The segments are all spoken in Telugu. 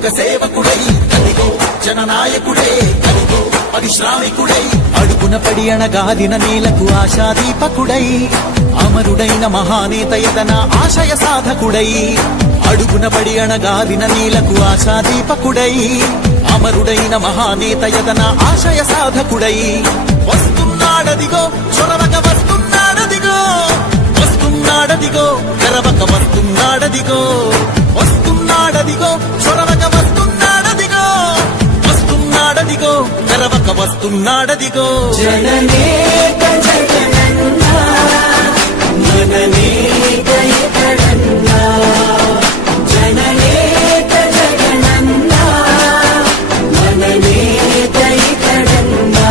ఒక సేవకుడై కదిగో జననాయకుడే కదిగో పరిశ్రామికుడై అడుగున పడి అణగాదిన నేలకు ఆశాదీపకుడై అమరుడైన మహానేత యదన ఆశయ సాధకుడై అడుగున పడి అణగాదిన నేలకు ఆశాదీపకుడై అమరుడైన మహానేత యదన ఆశయ సాధకుడై వస్తున్నాడదిగో చొరవక వస్తున్నాడదిగో వస్తున్నాడదిగో తెరవక వస్తున్నాడదిగో వస్తున్నాడదిగో చొరవక వస్తున్నాడదిగో వస్తున్నాడదిగో తెరవక వస్తున్నాడదిగో జననేత జగనన్నా మననేత ఇతడన్నా జననేత జగనన్నా మననేత ఇతడన్నా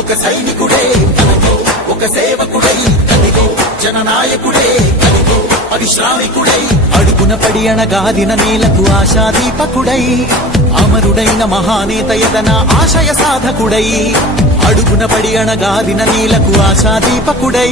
ఒక సైనికుడే కదిగో ఒక సేవకుడై కదిగో జననాయకుడే కదిగో పరిశ్రామికుడై అడుగున పడి అణగాదిన నేలకు ఆశాదీపకుడై అమరుడైన మహానేత యదన ఆశయ సాధకుడై అడుగున పడి అణగాదిన నేలకు ఆశాదీపకుడై